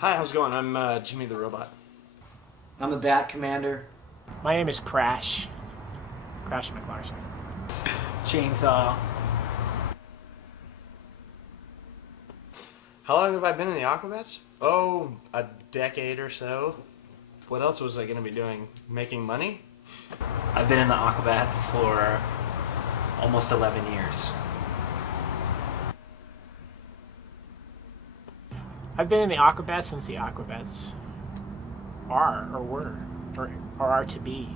Hi, how's it going? I'm Jimmy the Robot. I'm the Bat Commander. My name is Crash. Crash McLarson. Chainsaw. How long have I been in the Aquabats? Oh, a decade or so. What else was I going to be doing? Making money? I've been in the Aquabats for almost 11 years. I've been in the Aquabats since the Aquabats are, or were, or are to be.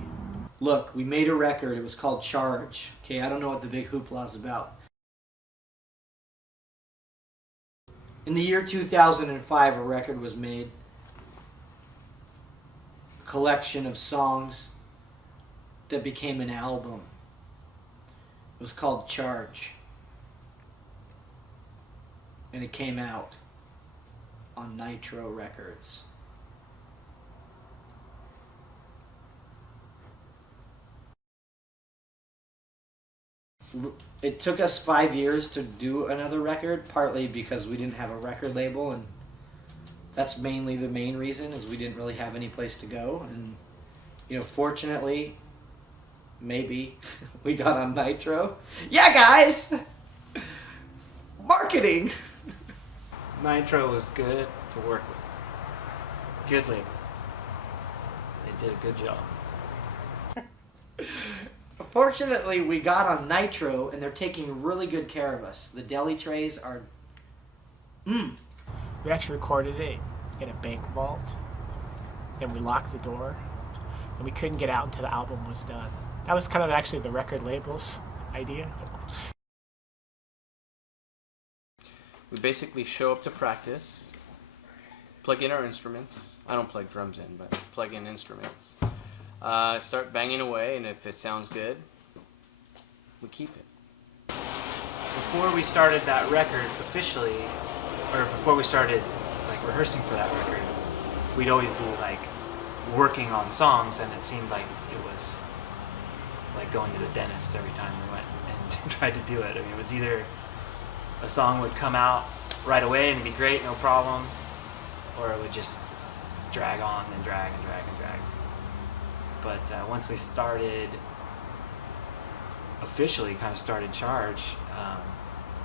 Look, we made a record. It was called Charge. Okay, I don't know what the big hoopla is about. In the year 2005, a record was made. A collection of songs that became an album. It was called Charge. And it came out on Nitro Records. It took us 5 years to do another record, partly because we didn't have a record label, and that's mainly the main reason, is we didn't really have any place to go. And fortunately, maybe we got on Nitro. Yeah, guys, marketing. Nitro was good to work with. Good label. They did a good job. Fortunately, we got on Nitro, and they're taking really good care of us. The deli trays are... We actually recorded it in a bank vault, and we locked the door, and we couldn't get out until the album was done. That was kind of actually the record label's idea. We basically show up to practice, plug in our instruments. I don't plug drums in, but plug in instruments. Start banging away, and if it sounds good, we keep it. Before we started that record officially, or before we started rehearsing for that record, we'd always be working on songs, and it seemed like it was like going to the dentist every time we went and tried to do it. I mean, it was either a song would come out right away and be great, no problem, or it would just drag on and drag and drag and drag. But once we started, officially kind of started Charge,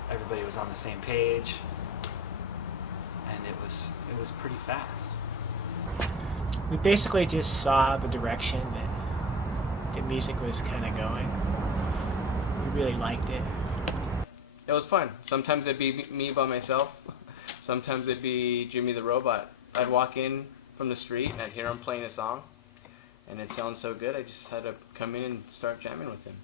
everybody was on the same page, and it was pretty fast. We basically just saw the direction that the music was kind of going. We really liked it. It was fun. Sometimes it'd be me by myself. Sometimes it'd be Jimmy the Robot. I'd walk in from the street and I'd hear him playing a song, and it sounds so good, I just had to come in and start jamming with him.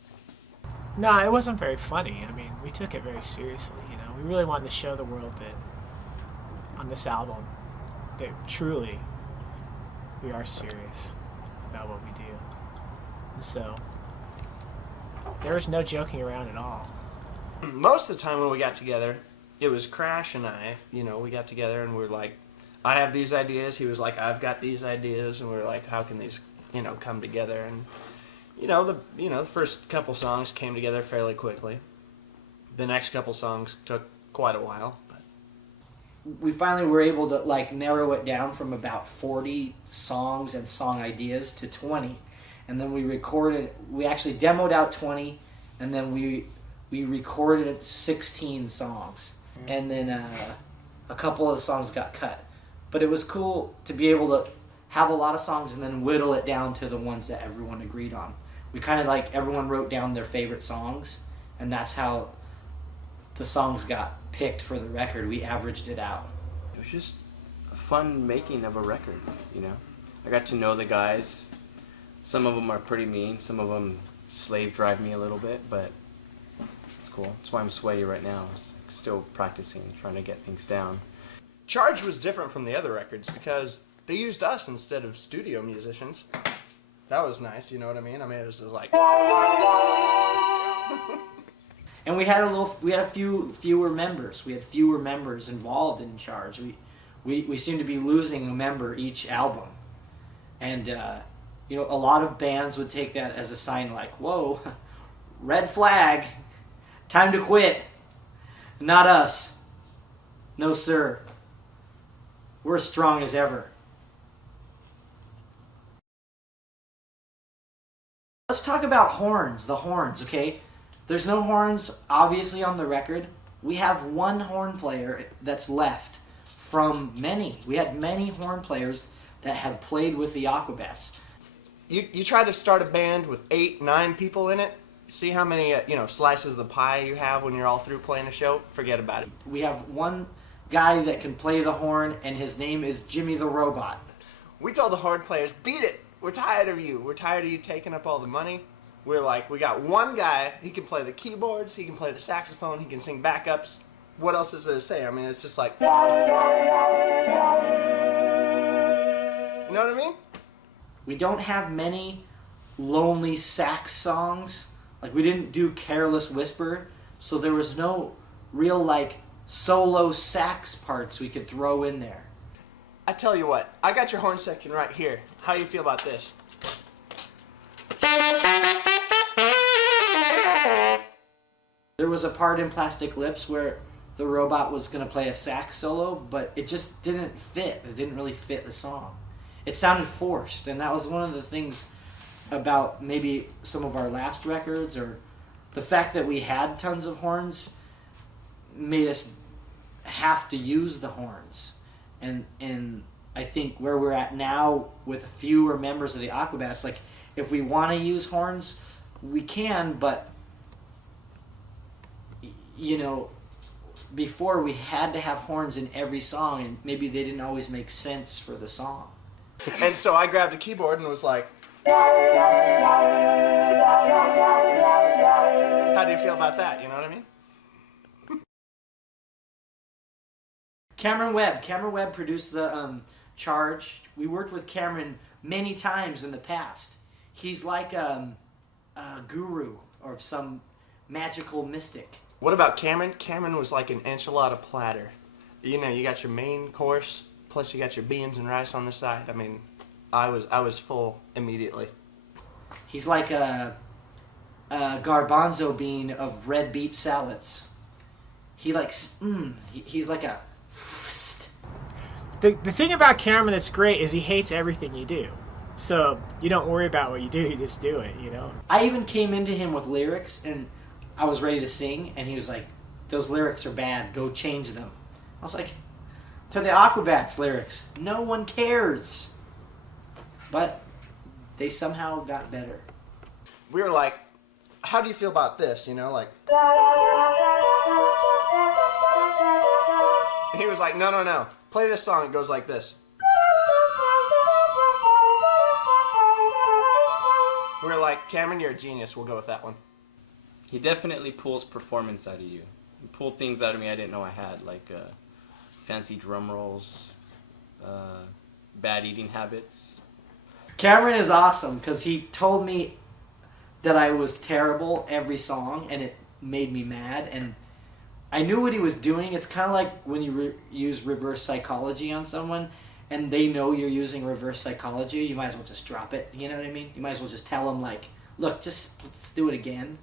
No, it wasn't very funny. I mean, we took it very seriously, We really wanted to show the world that on this album, that truly we are serious about what we do. And so, there was no joking around at all. Most of the time when we got together, it was Crash and I. We got together and we were like, I have these ideas. He was like, I've got these ideas. And we were like, how can these come together? And the first couple songs came together fairly quickly. The next couple songs took quite a while, but we finally were able to narrow it down from about 40 songs and song ideas to 20. And then we actually demoed out 20, and then we recorded 16 songs. And then a couple of the songs got cut. But it was cool to be able to have a lot of songs and then whittle it down to the ones that everyone agreed on. We kind of everyone wrote down their favorite songs, and that's how the songs got picked for the record. We averaged it out. It was just a fun making of a record, I got to know the guys. Some of them are pretty mean, some of them slave drive me a little bit, but it's cool. That's why I'm sweaty right now. It's still practicing, trying to get things down. Charge was different from the other records because they used us instead of studio musicians. That was nice, you know what I mean? I mean, it was just like... And we had a few fewer members. We had fewer members involved in Charge. We seemed to be losing a member each album. And, a lot of bands would take that as a sign whoa, red flag, time to quit. Not us. No, sir. we're as strong as ever. Let's talk about horns, the horns, okay? There's no horns, obviously, on the record. We have one horn player that's left from many. We had many horn players that had played with the Aquabats. You try to start a band with 8, 9 people in it. See how many slices of the pie you have when you're all through playing a show? Forget about it. We have one guy that can play the horn, and his name is Jimmy the Robot. We told the horn players, beat it. We're tired of you. We're tired of you taking up all the money. We're like, we got one guy. He can play the keyboards. He can play the saxophone. He can sing backups. What else is there to say? I mean, it's just like, you know what I mean? We don't have many lonely sax songs. Like, we didn't do Careless Whisper, so there was no real, like, solo sax parts we could throw in there. I tell you what, I got your horn section right here. How do you feel about this? There was a part in Plastic Lips where the robot was going to play a sax solo, but it just didn't fit. It didn't really fit the song. It sounded forced, and that was one of the things about maybe some of our last records, or the fact that we had tons of horns made us have to use the horns. And I think where we're at now with fewer members of the Aquabats, like, if we want to use horns, we can, but before we had to have horns in every song, and maybe they didn't always make sense for the song. And so I grabbed a keyboard and was like, how do you feel about that? You know what I mean? Cameron Webb produced the Charge. We worked with Cameron many times in the past. He's like a guru or some magical mystic. What about Cameron? Cameron was like an enchilada platter. You know, you got your main course, plus you got your beans and rice on the side. I mean, I was full immediately. He's like a garbanzo bean of red beet salads. He likes, he's like a... The thing about Cameron that's great is he hates everything you do. So you don't worry about what you do, you just do it, you know? I even came into him with lyrics, and I was ready to sing, and he was like, those lyrics are bad, go change them. I was like, they're the Aquabats lyrics. No one cares. But they somehow got better. We were like, how do you feel about this? You know, like... And he was like, no. Play this song. It goes like this. We were like, Cameron, you're a genius. We'll go with that one. He definitely pulls performance out of you. He pulled things out of me I didn't know I had, like fancy drum rolls, bad eating habits. Cameron is awesome because he told me that I was terrible every song, and it made me mad, and I knew what he was doing. It's kind of like when you use reverse psychology on someone and they know you're using reverse psychology, you might as well just drop it, you know what I mean? You might as well just tell them, like, look, let's do it again.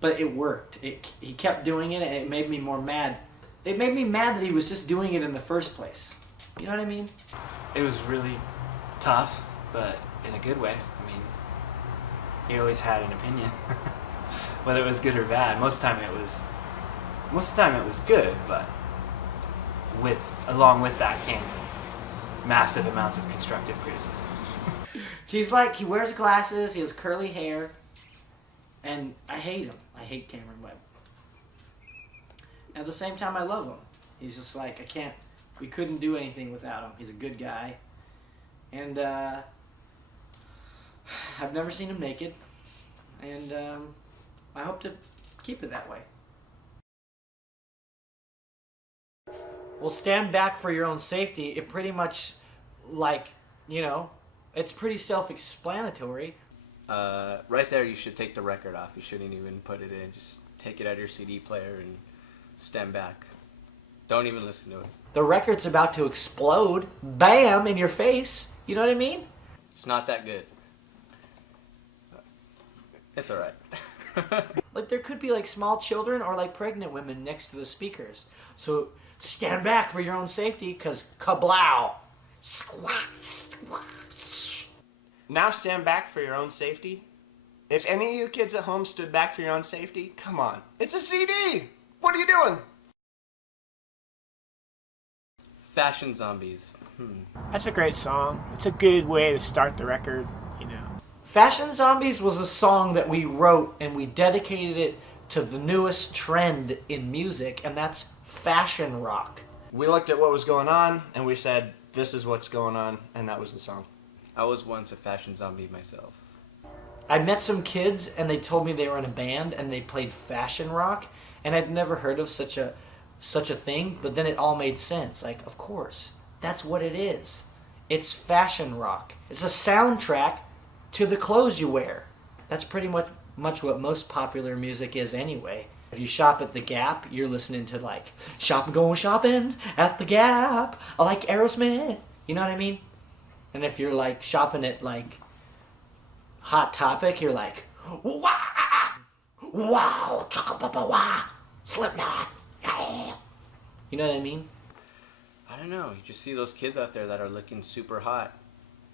But it worked. He kept doing it, and it made me more mad. It made me mad that he was just doing it in the first place. You know what I mean? It was really tough, but in a good way. I mean, he always had an opinion, whether it was good or bad. Most of the time it was good, but along with that came massive amounts of constructive criticism. He's like, he wears glasses, he has curly hair, and I hate him. I hate Cameron Webb. At the same time, I love him. He's just like, we couldn't do anything without him. He's a good guy. And I've never seen him naked. And I hope to keep it that way. Well, stand back for your own safety. It pretty much, it's pretty self-explanatory. Right there, you should take the record off. You shouldn't even put it in. Just take it out of your CD player and stand back. Don't even listen to it. The record's about to explode. Bam! In your face. You know what I mean? It's not that good. It's alright. Like, there could be, like, small children or, like, pregnant women next to the speakers. So stand back for your own safety, because kablow. Squat, squat. Now stand back for your own safety. If any of you kids at home stood back for your own safety, come on. It's a CD! What are you doing? Fashion Zombies. That's a great song. It's a good way to start the record, you know. Fashion Zombies was a song that we wrote and we dedicated it to the newest trend in music, and that's fashion rock. We looked at what was going on and we said, this is what's going on, and that was the song. I was once a fashion zombie myself. I met some kids and they told me they were in a band and they played fashion rock, and I'd never heard of such a thing, but then it all made sense. Like, of course, that's what it is. It's fashion rock. It's a soundtrack to the clothes you wear. That's pretty much what most popular music is anyway. If you shop at the Gap, you're listening to like, going shopping at the Gap. I like Aerosmith. You know what I mean? And if you're like shopping at like Hot Topic, you're like, wow, wow, chaka-papa-wah, Slipknot. You know what I mean? I don't know. You just see those kids out there that are looking super hot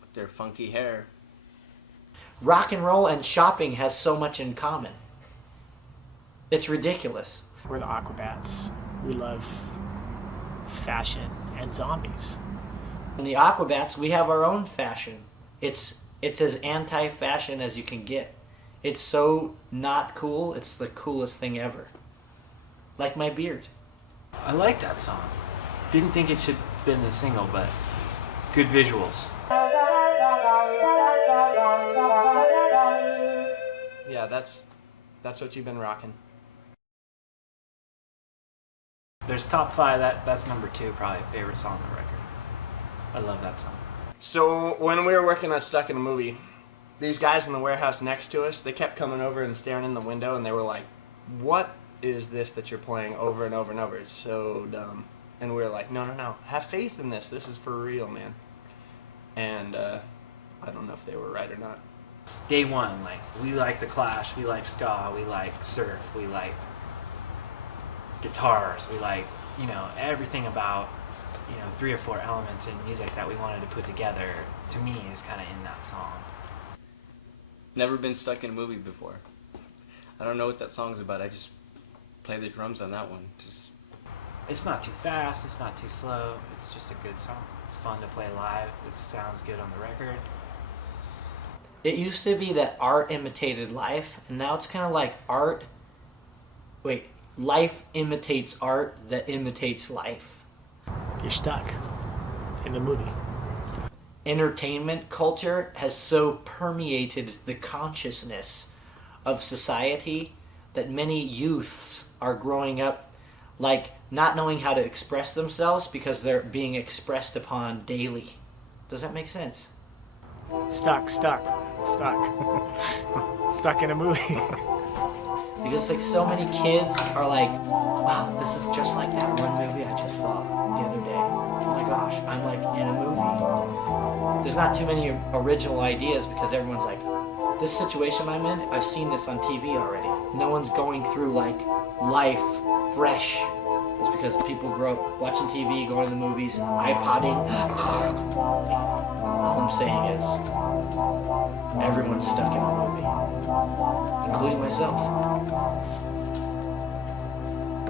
with their funky hair. Rock and roll and shopping has so much in common. It's ridiculous. We're the Aquabats. We love fashion and zombies. In the Aquabats, we have our own fashion. It's as anti-fashion as you can get. It's so not cool, it's the coolest thing ever. Like my beard. I like that song. Didn't think it should have been the single, but good visuals. Yeah, that's what you've been rocking. There's top 5. That's number 2, probably favorite song on the record. I love that song. So when we were working on Stuck in a Movie, these guys in the warehouse next to us, they kept coming over and staring in the window, and they were like, what is this that you're playing over and over and over? It's so dumb. And we were like, no, have faith in this. This is for real, man. And I don't know if they were right or not. Day one, like, we like the Clash, we like ska, we like surf, we like guitars, we like, you know, everything about, you know, 3 or 4 elements in music that we wanted to put together, to me, is kind of in that song. Never been stuck in a movie before. I don't know what that song's about. I just play the drums on that one. It's not too fast, it's not too slow, it's just a good song. It's fun to play live, it sounds good on the record. It used to be that art imitated life, and now it's kind of like life imitates art that imitates life. You're stuck in the movie. Entertainment culture has so permeated the consciousness of society that many youths are growing up like not knowing how to express themselves because they're being expressed upon daily. Does that make sense? Stuck. Stuck in a movie. Because like so many kids are like, wow, this is just like that one movie I just saw the other day. Oh my gosh, I'm like in a movie. There's not too many original ideas because everyone's like, this situation I'm in, I've seen this on TV already. No one's going through like life fresh. It's because people grow up watching TV, going to the movies, iPodding. All I'm saying is, everyone's stuck in a movie, including myself.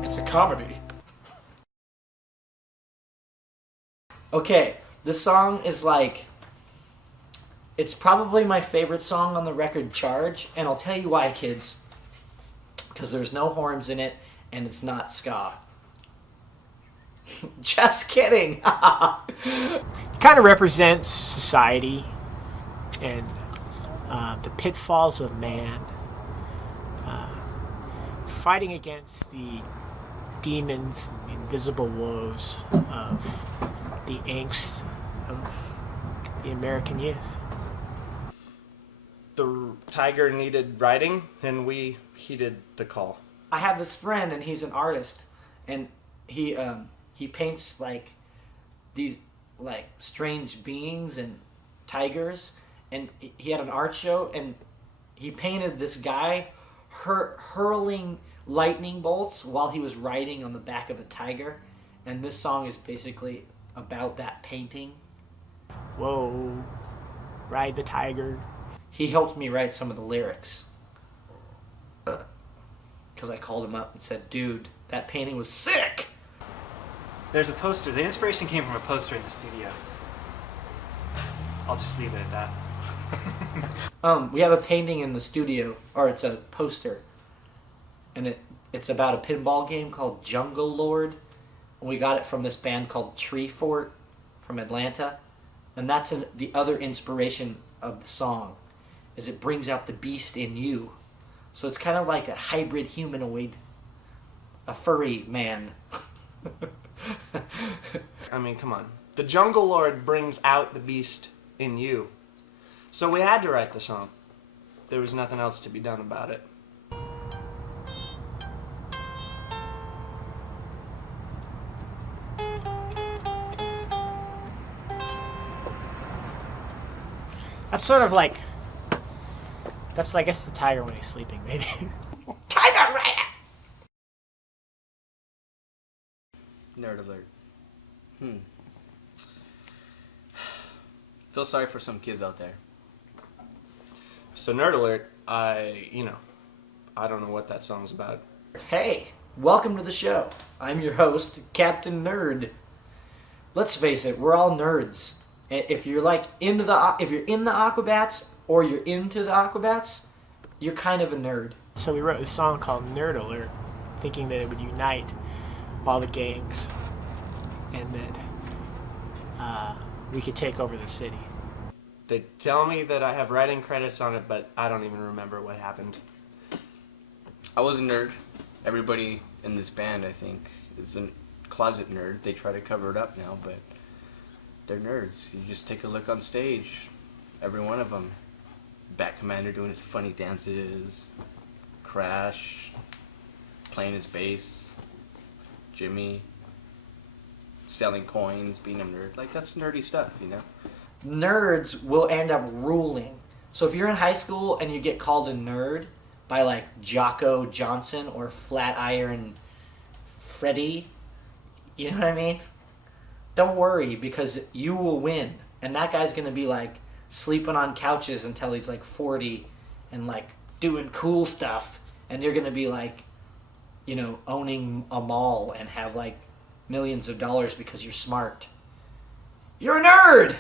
It's a comedy. Okay, this song is like, it's probably my favorite song on the record, Charge, and I'll tell you why, kids. Because there's no horns in it, and it's not ska. Just kidding. It kind of represents society and the pitfalls of man, fighting against the demons, the invisible woes of the angst of the American youth. The tiger needed writing, and we heeded the call. I have this friend, and he's an artist, and he paints like these like strange beings and tigers, and he had an art show, and he painted this guy hurling lightning bolts while he was riding on the back of a tiger, And this song is basically about that painting. Whoa. Ride the tiger. He helped me write some of the lyrics. Because I called him up and said, dude, that painting was sick! There's a poster. The inspiration came from a poster in the studio. I'll just leave it at that. We have a painting in the studio, or it's a poster. And it's about a pinball game called Jungle Lord. And we got it from this band called Tree Fort from Atlanta. And that's the other inspiration of the song, is it brings out the beast in you. So it's kind of like a hybrid humanoid, a furry man. I mean, come on. The Jungle Lord brings out the beast in you. So we had to write the song. There was nothing else to be done about it. That's sort of like, that's, I guess, the tiger when he's sleeping, maybe. Tiger Rider! Nerd alert. Feel sorry for some kids out there. So Nerd Alert, I don't know what that song's about. Hey, welcome to the show. I'm your host, Captain Nerd. Let's face it, we're all nerds. If you're like if you're in the Aquabats or you're into the Aquabats, you're kind of a nerd. So we wrote a song called Nerd Alert, thinking that it would unite all the gangs and that we could take over the city. They tell me that I have writing credits on it, but I don't even remember what happened. I was a nerd. Everybody in this band, I think, is a closet nerd. They try to cover it up now, but they're nerds. You just take a look on stage. Every one of them. Bat Commander doing his funny dances. Crash playing his bass. Jimmy selling coins, being a nerd. Like, that's nerdy stuff, you know? Nerds will end up ruling. So if you're in high school and you get called a nerd by like Jocko Johnson or Flatiron Freddy, you know what I mean? Don't worry, because you will win. And that guy's going to be like sleeping on couches until he's like 40 and like doing cool stuff. And you're going to be like, you know, owning a mall and have like millions of dollars because you're smart. You're a nerd!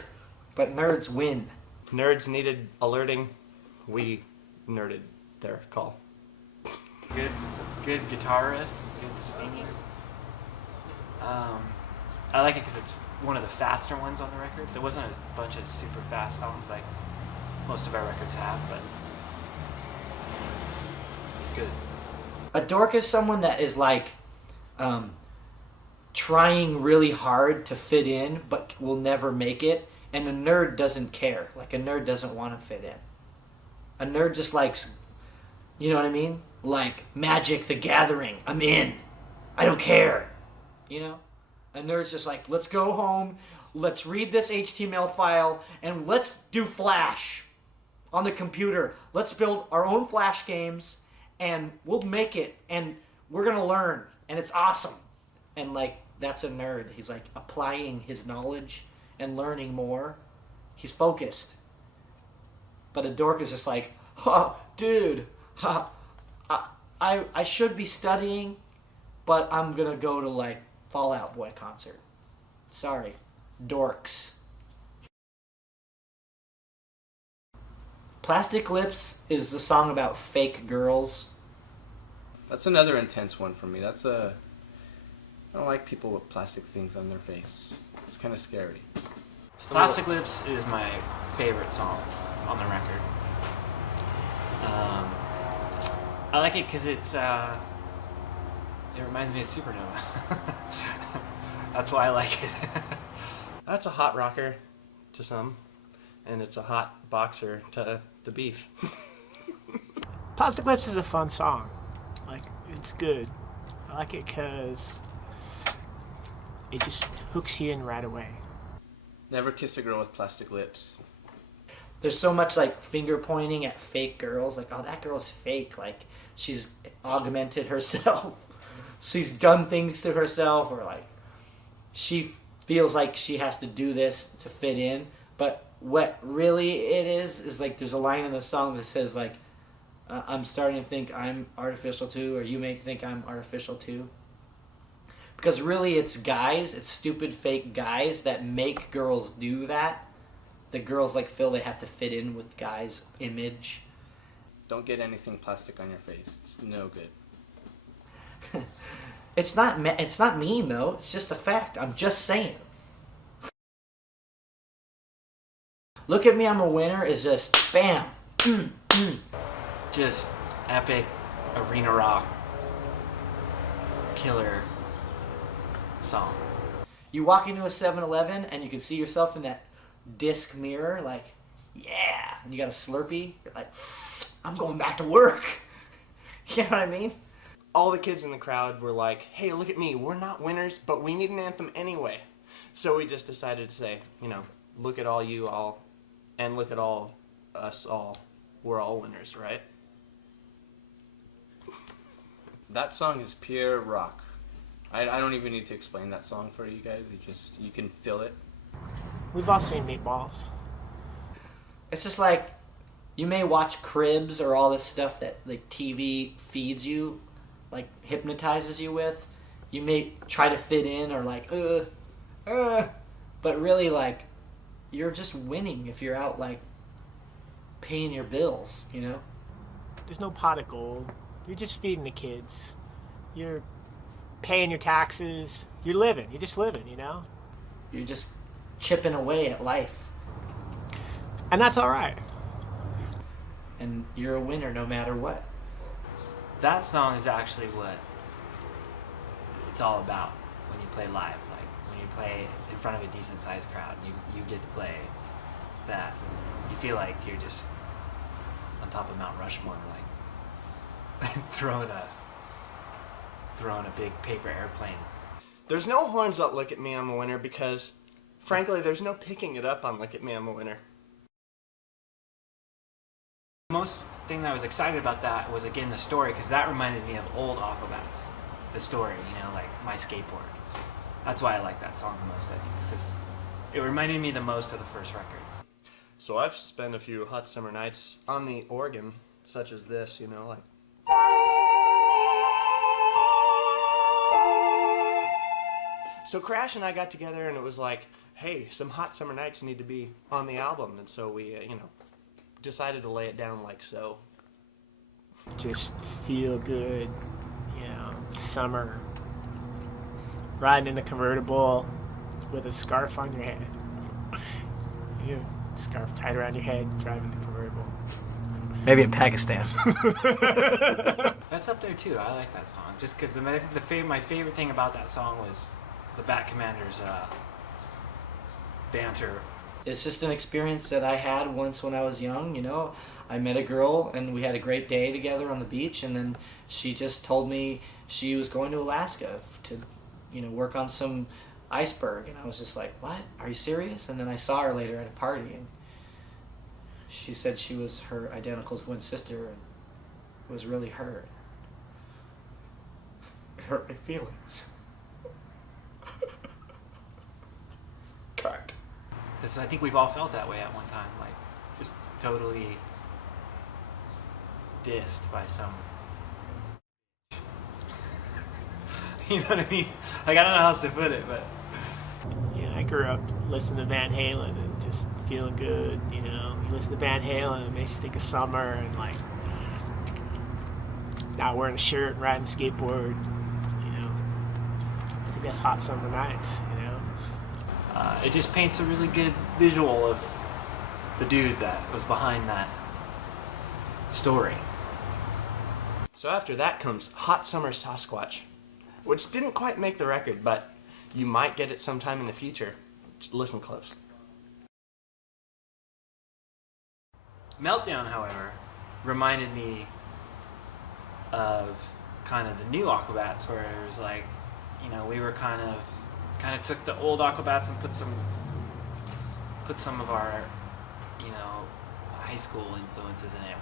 But nerds win. Nerds needed alerting. We nerded their call. Good guitar riff, good singing. I like it because it's one of the faster ones on the record. There wasn't a bunch of super fast songs like most of our records have, but it's good. A dork is someone that is like trying really hard to fit in but will never make it. And a nerd doesn't care. Like, a nerd doesn't want to fit in. A nerd just likes, you know what I mean? Like, Magic the Gathering. I'm in. I don't care. You know? A nerd's just like, let's go home, let's read this HTML file, and let's do Flash on the computer. Let's build our own Flash games, and we'll make it, and we're going to learn, and it's awesome. And, like, that's a nerd. He's, like, applying his knowledge and learning more. He's focused. But a dork is just like, oh, dude, I should be studying, but I'm gonna go to like Fall Out Boy concert. Sorry, dorks. Plastic Lips is the song about fake girls. That's another intense one for me. I don't like people with plastic things on their face. It's kind of scary. Plastic Lips is my favorite song on the record. I like it because it reminds me of Supernova. That's why I like it. That's a hot rocker to some, and it's a hot boxer to the beef. Plastic Lips is a fun song. Like, it's good. I like it because it just hooks you in right away. Never kiss a girl with plastic lips. There's so much like finger pointing at fake girls. Like, oh, that girl's fake. Like, she's augmented herself. She's done things to herself, or like, she feels like she has to do this to fit in, but what really it is like there's a line in the song that says like, I'm starting to think I'm artificial too, or you may think I'm artificial too. Because really it's guys, it's stupid fake guys that make girls do that. The girls like feel they have to fit in with guys' image. Don't get anything plastic on your face. It's no good. It's not mean though. It's just a fact. I'm just saying. Look at Me, I'm a Winner is just bam. Just epic arena rock killer song. You walk into a 7-Eleven and you can see yourself in that disc mirror, like, yeah. And you got a Slurpee. You're like, I'm going back to work. You know what I mean? All the kids in the crowd were like, hey, look at me, we're not winners, but we need an anthem anyway. So we just decided to say, you know, look at all you all, and look at all us all. We're all winners, right? That song is pure rock. I don't even need to explain that song for you guys. You can feel it. We've all seen Meatballs. It's just like, you may watch Cribs or all this stuff that like TV feeds you, like hypnotizes you with. You may try to fit in or like, but really like, you're just winning if you're out like paying your bills, you know? There's no pot of gold. You're just feeding the kids. You're paying your taxes. You're living. You're just living, you know? You're just chipping away at life. And that's all right. And you're a winner no matter what. That song is actually what it's all about when you play live. Like when you play in front of a decent sized crowd, you get to play that. You feel like you're just on top of Mount Rushmore, like throwing a big paper airplane. There's no horns up Look at Me, I'm a Winner because, frankly, there's no picking it up on Look at Me, I'm a Winner. The most thing that I was excited about that was, again, the story, because that reminded me of old Aquabats. The story, you know, like my skateboard. That's why I like that song the most, I think, because it reminded me the most of the first record. So I've spent a few hot summer nights on the organ, such as this, you know, like. So Crash and I got together and it was like, hey, some hot summer nights need to be on the album. And so we, decided to lay it down like so. Just feel good, you know, summer. Riding in the convertible with a scarf on your head. You have a scarf tied around your head, driving the convertible. Maybe in Pakistan. That's up there too. I like that song. Just because my favorite thing about that song was the Bat Commander's banter. It's just an experience that I had once when I was young, you know. I met a girl and we had a great day together on the beach, and then she just told me she was going to Alaska to, work on some iceberg, and I was just like, what? Are you serious? And then I saw her later at a party, and she said she was her identical twin sister, and it was really her. It hurt my feelings. Cut. Because I think we've all felt that way at one time, like just totally dissed by some. You know what I mean? Like, I don't know how else to put it, but. Yeah, I grew up listening to Van Halen and just feeling good, you know. You listen to Van Halen, it makes you think of summer and like not wearing a shirt and riding a skateboard, you know. I think that's hot summer nights, you know. It just paints a really good visual of the dude that was behind that story. So after that comes Hot Summer Sasquatch, which didn't quite make the record, but you might get it sometime in the future. Just listen close. Meltdown, however, reminded me of kind of the new Aquabats, where it was like, we were kind of took the old Aquabats and put some of our, high school influences in it.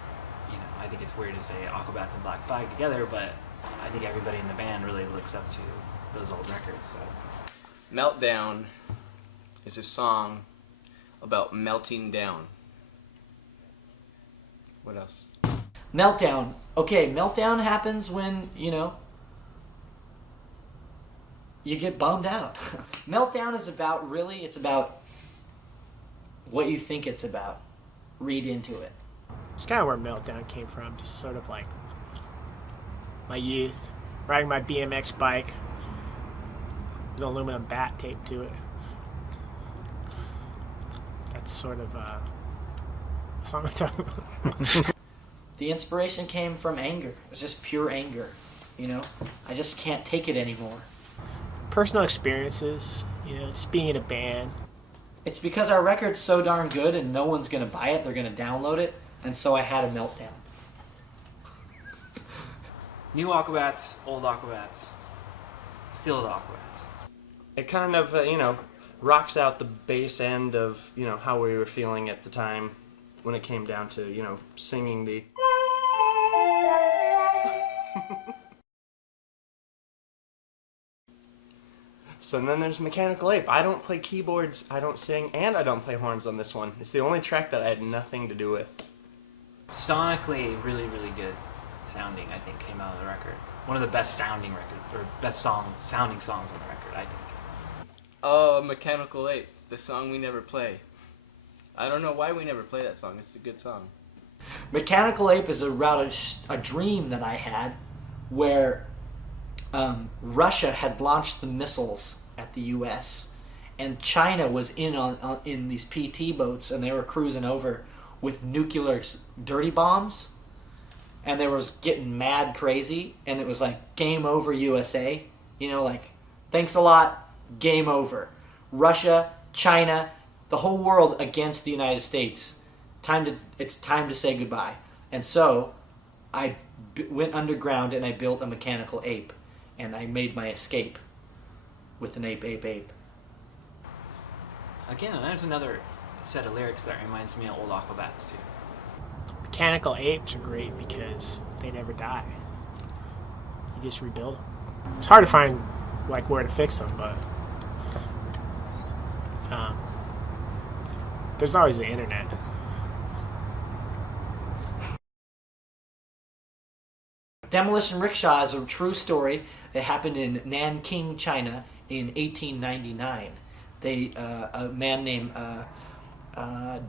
I think it's weird to say Aquabats and Black Flag together, but I think everybody in the band really looks up to those old records. So Meltdown is a song about melting down. What else? Meltdown. Okay, meltdown happens when, you get bummed out. Meltdown is about, really, it's about what you think it's about. Read into it. It's kind of where Meltdown came from, just sort of like my youth, riding my BMX bike with an aluminum bat taped to it. That's sort of a song we're talking about. The inspiration came from anger. It was just pure anger, I just can't take it anymore. Personal experiences, just being in a band. It's because our record's so darn good and no one's going to buy it, they're going to download it, and so I had a meltdown. New Aquabats, old Aquabats, still the Aquabats. It kind of, rocks out the bass end of, how we were feeling at the time when it came down to, singing the... So then there's Mechanical Ape. I don't play keyboards, I don't sing, and I don't play horns on this one. It's the only track that I had nothing to do with. Sonically, really, really good sounding, I think, came out of the record. One of the best sounding records, or best sounding songs on the record, I think. Oh, Mechanical Ape, the song we never play. I don't know why we never play that song. It's a good song. Mechanical Ape is about a dream that I had where Russia had launched the missiles at the U.S. and China was in these PT boats, and they were cruising over with nuclear dirty bombs, and they was getting mad crazy, and it was like game over USA, thanks a lot, game over. Russia, China, the whole world against the United States. It's time to say goodbye. And so I went underground and I built a mechanical ape, and I made my escape with an ape. Again, there's another set of lyrics that reminds me of old Aquabats too. Mechanical apes are great because they never die. You just rebuild them. It's hard to find where to fix them, but there's always the internet. Demolition Rickshaw is a true story that happened in Nanking, China in 1899. A man named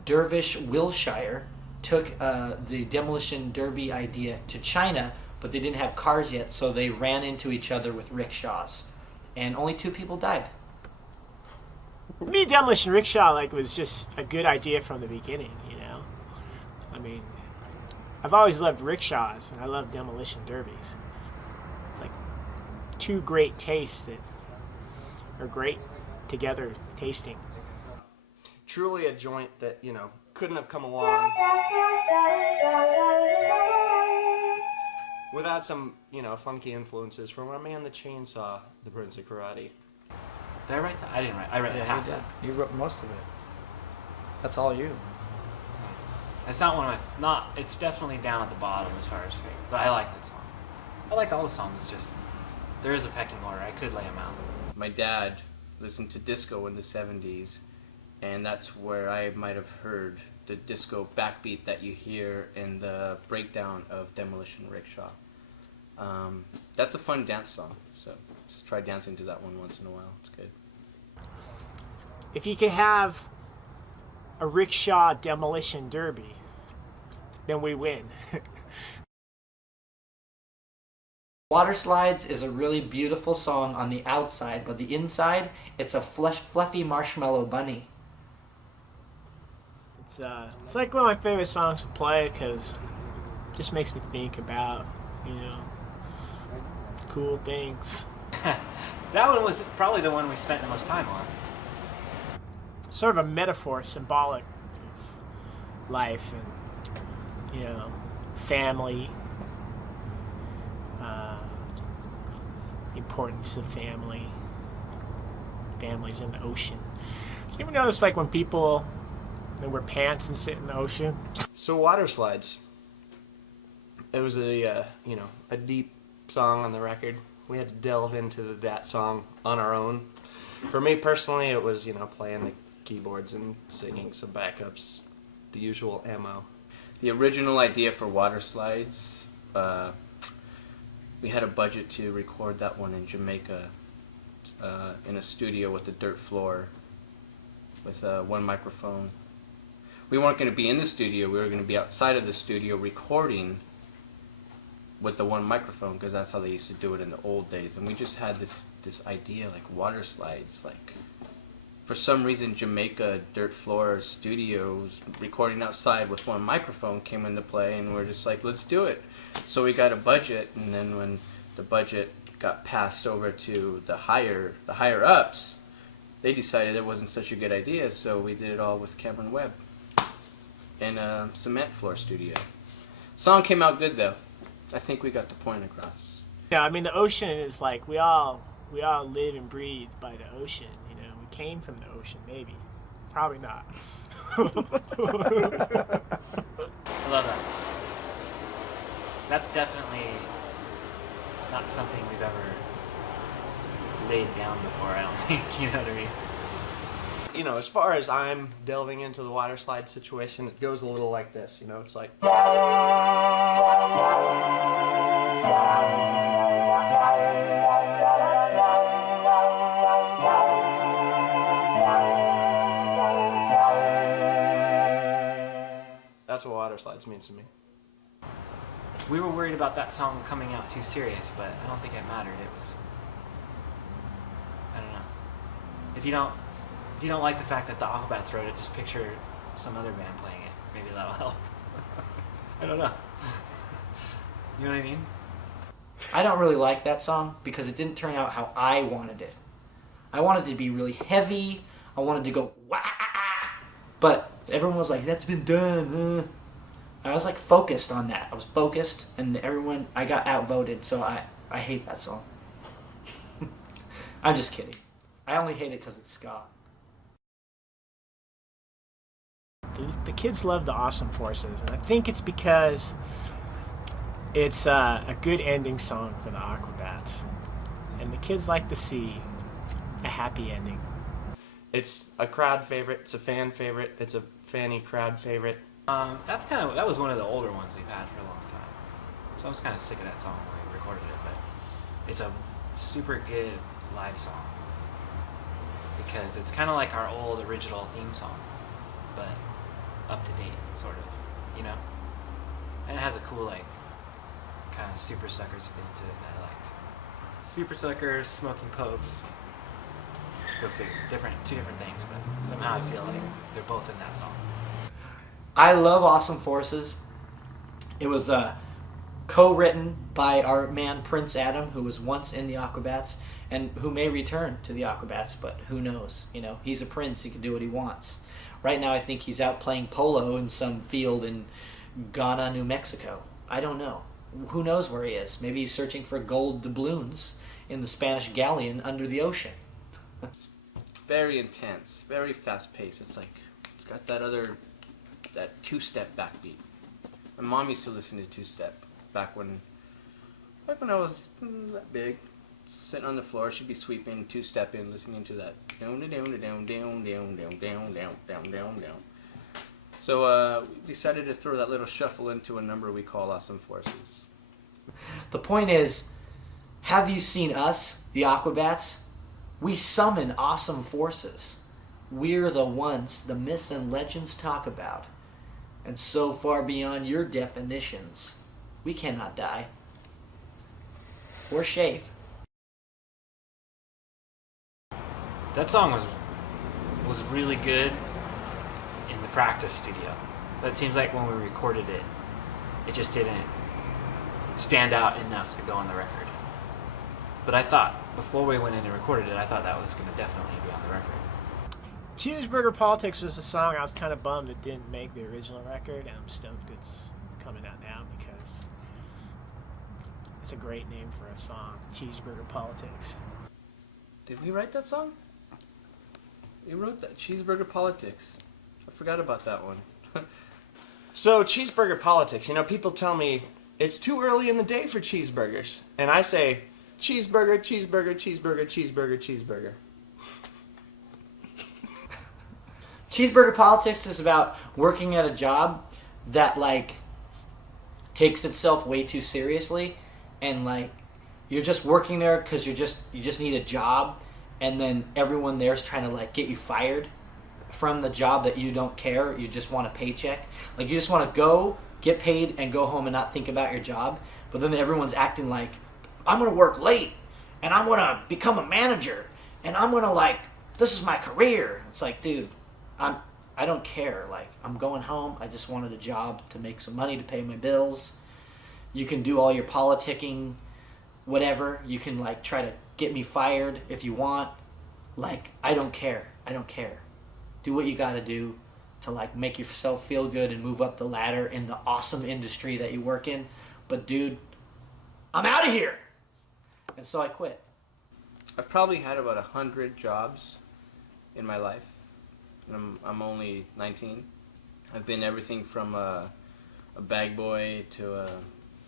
Dervish Wilshire took the demolition derby idea to China, but they didn't have cars yet, so they ran into each other with rickshaws, and only 2 people died. For me, Demolition Rickshaw was just a good idea from the beginning, I mean, I've always loved rickshaws, and I love demolition derbies. It's like 2 great tastes that are great together tasting. Truly a joint that, couldn't have come along without some, funky influences from our man the Chainsaw, the Prince of Karate. Did I write that? I didn't write. I read half that. You wrote most of it. That's all you. It's not one of my. It's definitely down at the bottom as far as fate, but I like that song. I like all the songs. It's just there is a pecking order. I could lay them out. My dad listened to disco in the 70s, and that's where I might have heard the disco backbeat that you hear in the breakdown of Demolition Rickshaw. That's a fun dance song, so just try dancing to that one once in a while. It's good. If you could have a rickshaw demolition derby, then we win. Water Slides is a really beautiful song on the outside, but the inside, it's a fluffy marshmallow bunny. It's like one of my favorite songs to play because it just makes me think about, cool things. That one was probably the one we spent the most time on. Sort of a metaphor, symbolic of life and, family, the importance of family, families in the ocean. You ever notice when people wear pants and sit in the ocean? So Water Slides. It was a deep song on the record. We had to delve into that song on our own. For me personally, it was, playing the keyboards and singing some backups, the usual MO. The original idea for Water Slides, we had a budget to record that one in Jamaica, in a studio with a dirt floor, with one microphone. We weren't going to be in the studio, we were going to be outside of the studio recording with the one microphone, because that's how they used to do it in the old days. And we just had this idea, like water slides, like for some reason Jamaica dirt floor studios recording outside with one microphone came into play, and we're just like, let's do it. So we got a budget, and then when the budget got passed over to the higher ups, they decided it wasn't such a good idea, so we did it all with Cameron Webb in a cement floor studio. Song came out good though. I think we got the point across. Yeah, I mean the ocean is like we all live and breathe by the ocean. We came from the ocean, maybe, probably not. I love that song. That's definitely not something we've ever laid down before, I don't think. You know what I mean? As far as I'm delving into the water slide situation, it goes a little like this. It's like. That's what water slides means to me. We were worried about that song coming out too serious, but I don't think it mattered. It was, I don't know. If you don't like the fact that the Aquabats wrote it, just picture some other band playing it. Maybe that'll help. I don't know. You know what I mean? I don't really like that song because it didn't turn out how I wanted it. I wanted it to be really heavy. I wanted to go wah, but everyone was like, "That's been done." I was like focused on that. I was focused, and I got outvoted. So I hate that song. I'm just kidding. I only hate it because it's ska. The kids love the Awesome Forces, and I think it's because it's a good ending song for the Aquabats, and the kids like to see a happy ending. It's a crowd favorite. It's a fan favorite. It's a fanny crowd favorite. That was one of the older ones we've had for a long time. So I was kind of sick of that song when we recorded it, but it's a super good live song because it's kind of like our old original theme song, but up to date, sort of, And it has a cool, kind of Super Suckers spin to it that I liked. Super Suckers, Smoking Popes. Go figure. Two different things, but somehow I feel like they're both in that song. I love Awesome Forces. It was co-written by our man Prince Adam, who was once in the Aquabats and who may return to the Aquabats, but who knows? He's a prince. He can do what he wants. Right now, I think he's out playing polo in some field in Ghana, New Mexico. I don't know. Who knows where he is? Maybe he's searching for gold doubloons in the Spanish galleon under the ocean. It's very intense, very fast-paced. It's got that two-step backbeat. My mom used to listen to two-step back when I was that big. Sitting on the floor, she'd be sweeping, two-stepping, listening to that down, down, down, down, down, down, down, down, down, down, down. So we decided to throw that little shuffle into a number we call Awesome Forces. The point is, have you seen us, the Aquabats? We summon awesome forces. We're the ones the myths and legends talk about. And so far beyond your definitions, we cannot die. Or shave. That song was really good in the practice studio. But it seems like when we recorded it, it just didn't stand out enough to go on the record. But I thought, before we went in and recorded it, I thought that was going to definitely be on the record. Cheeseburger Politics was a song I was kind of bummed it didn't make the original record, and I'm stoked it's coming out now because it's a great name for a song, Cheeseburger Politics. Did we write that song? We wrote that, Cheeseburger Politics. I forgot about that one. So, cheeseburger politics. People tell me it's too early in the day for cheeseburgers. And I say, cheeseburger, cheeseburger, cheeseburger, cheeseburger, cheeseburger. Cheeseburger politics is about working at a job that like takes itself way too seriously, and like you're just working there because you just need a job, and then everyone there's trying to like get you fired from the job that you don't care. You just want a paycheck. Like you just want to go get paid and go home and not think about your job. But then everyone's acting like, I'm gonna work late and I'm gonna become a manager and I'm gonna like, this is my career. It's like, dude, I don't care. Like, I'm going home. I just wanted a job to make some money to pay my bills. You can do all your politicking, whatever. You can like try to get me fired if you want. Like, I don't care. I don't care. Do what you gotta do to like make yourself feel good and move up the ladder in the awesome industry that you work in. But dude, I'm out of here. And so I quit. I've probably had about 100 jobs in my life. And I'm only 19. I've been everything from a bag boy to a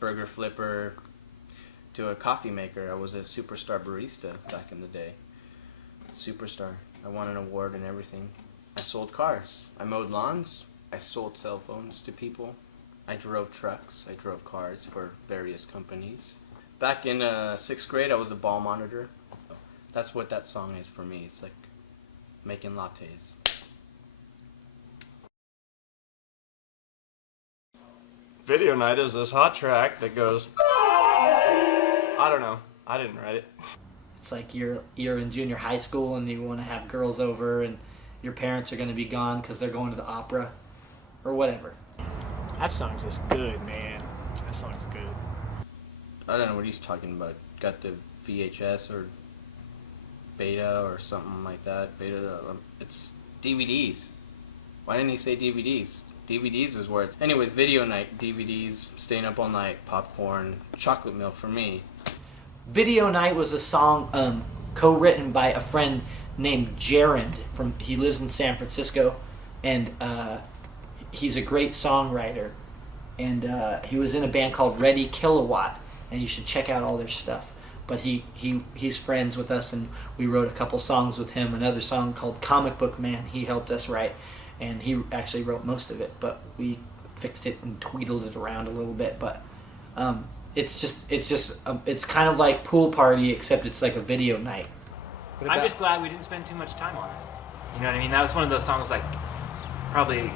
burger flipper to a coffee maker. I was a superstar barista back in the day. Superstar. I won an award and everything. I sold cars. I mowed lawns. I sold cell phones to people. I drove trucks. I drove cars for various companies. Back in 6th grade, I was a ball monitor. That's what that song is for me. It's like making lattes. Video Night is this hot track that goes, I don't know. I didn't write it. It's like you're in junior high school and you want to have girls over and your parents are going to be gone because they're going to the opera or whatever. That song's just good, man. That song's good. I don't know what he's talking about. Got the VHS or Beta or something like that. Beta, it's DVDs. Why didn't he say DVDs? DVDs is where it's... Anyways, Video Night, DVDs, staying up all night, popcorn, chocolate milk for me. Video Night was a song co-written by a friend named Jared. He lives in San Francisco, and he's a great songwriter. And he was in a band called Ready Kilowatt, and you should check out all their stuff. But he's friends with us, and we wrote a couple songs with him. Another song called Comic Book Man he helped us write, and he actually wrote most of it, but we fixed it and tweedled it around a little bit. But it's kind of like Pool Party, except it's like a video night. I'm just glad we didn't spend too much time on it. You know what I mean? That was one of those songs, like, probably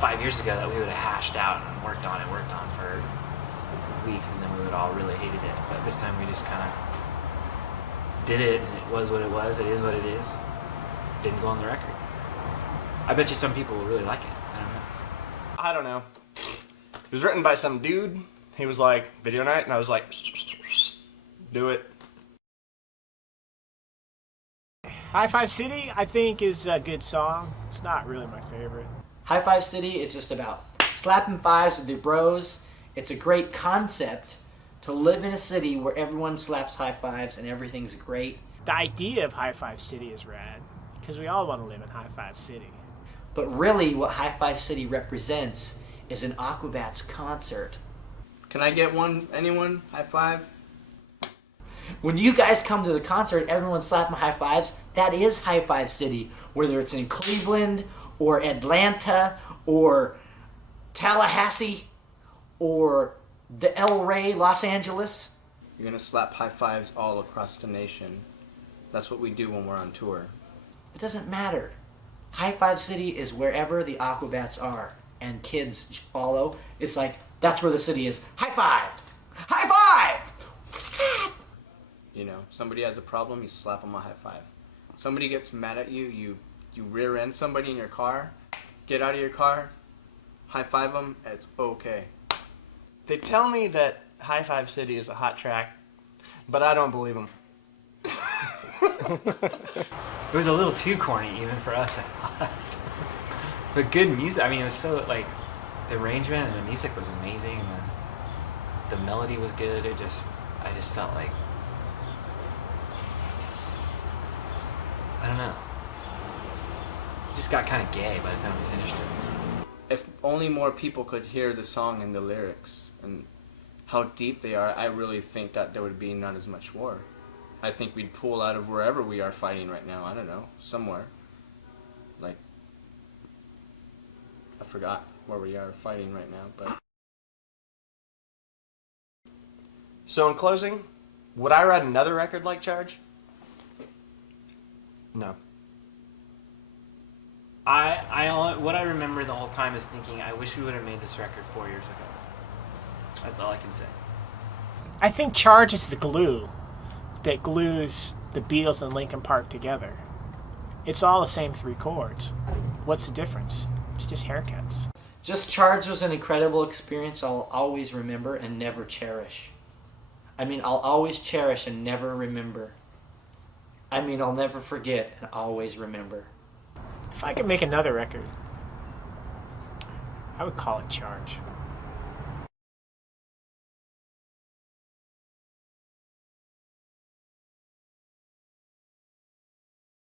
5 years ago that we would have hashed out and worked on for weeks, and then we would all really hated it. But this time we just kind of did it, and it was what it was. It is what it is. Didn't go on the record. I bet you some people will really like it. I don't know. It was written by some dude. He was like, Video Night, and I was like, do it. High Five City, I think, is a good song. It's not really my favorite. High Five City is just about slapping fives with your bros. It's a great concept to live in a city where everyone slaps high fives and everything's great. The idea of High Five City is rad, because we all want to live in High Five City. But really, what High Five City represents is an Aquabats concert. Can I get one? Anyone? High five? When you guys come to the concert, everyone's slapping high fives. That is High Five City, whether it's in Cleveland or Atlanta or Tallahassee or the El Rey, Los Angeles. You're gonna slap high fives all across the nation. That's what we do when we're on tour. It doesn't matter. High Five City is wherever the Aquabats are, and kids follow. It's like, that's where the city is. High five! High five! Somebody has a problem, you slap them a high five. Somebody gets mad at you, you rear end somebody in your car, get out of your car, high five them, it's okay. They tell me that High Five City is a hot track, but I don't believe them. It was a little too corny even for us, I thought. But good music. I mean, it was so, like, the arrangement and the music was amazing. And the melody was good. I just felt like, I don't know. It just got kind of gay by the time we finished it. If only more people could hear the song and the lyrics and how deep they are, I really think that there would be not as much war. I think we'd pull out of wherever we are fighting right now. I don't know, somewhere. Like, I forgot where we are fighting right now, but So in closing, would I write another record like Charge? No. What I remember the whole time is thinking, I wish we would have made this record 4 years ago. That's all I can say. I think Charge is the glue that glues the Beatles and Linkin Park together. It's all the same 3 chords. What's the difference? It's just haircuts. Just Charge was an incredible experience I'll always remember and never cherish. I mean, I'll always cherish and never remember. I mean, I'll never forget and always remember. If I could make another record, I would call it Charge.